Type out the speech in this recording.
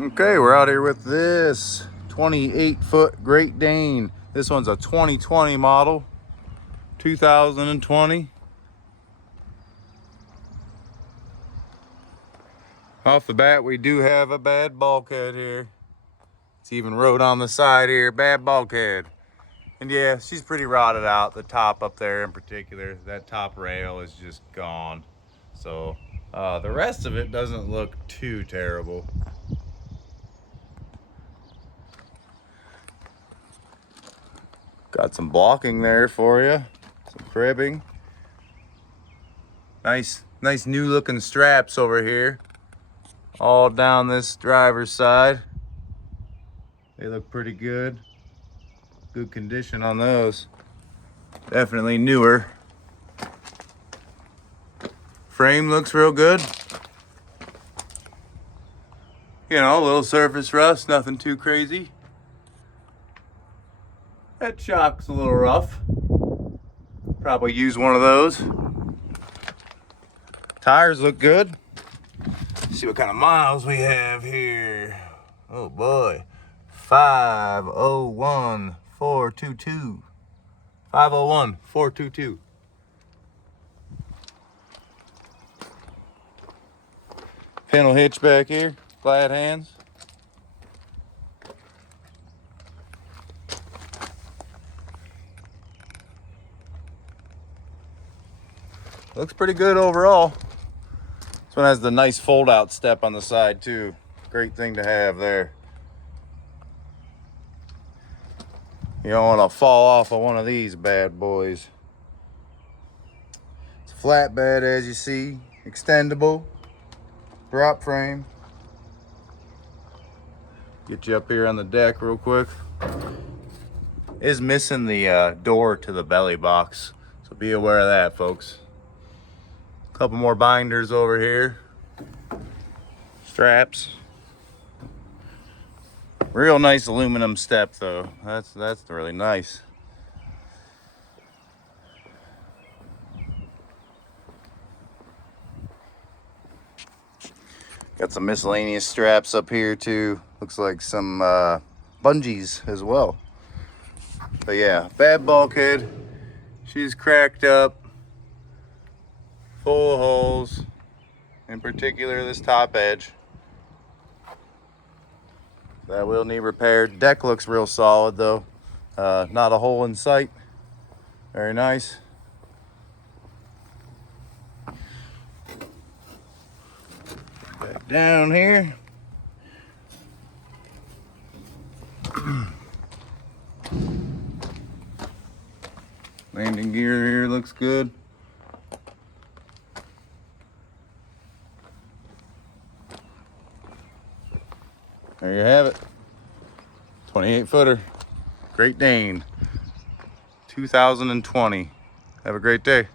Okay, we're out here with this 28-foot Great Dane. This one's a 2020 model, 2020. Off the bat, we do have a bad bulkhead here. It's even wrote on the side here, bad bulkhead. And yeah, she's pretty rotted out. The top up there in particular, that top rail is just gone. So the rest of it doesn't look too terrible. Got some blocking there for you, some cribbing. Nice new looking straps over here, all down this driver's side. They look pretty good. Good condition on those. Definitely newer. Frame looks real good. You know, a little surface rust, nothing too crazy. That shock's a little rough. Probably use one of those. Tires look good. Let's see what kind of miles we have here. Oh boy. 501,422. 501,422. Panel hitch back here, flat hands. Looks pretty good overall. This one has the nice fold-out step on the side too. Great thing to have there. You don't want to fall off of one of these bad boys. It's a flatbed, as you see, extendable, drop frame. Get you up here on the deck real quick. Is missing the door to the belly box, so be aware of that, folks. Couple more binders over here. Straps. Real nice aluminum step though. That's really nice. Got some miscellaneous straps up here too. Looks like some bungees as well. But yeah, bad bulkhead. She's cracked up. Full of holes, in particular this top edge. That will need repaired. Deck looks real solid though. Not a hole in sight. Very nice. Back down here. Landing gear here looks good. There you have it. 28-footer. Great Dane. 2020. Have a great day.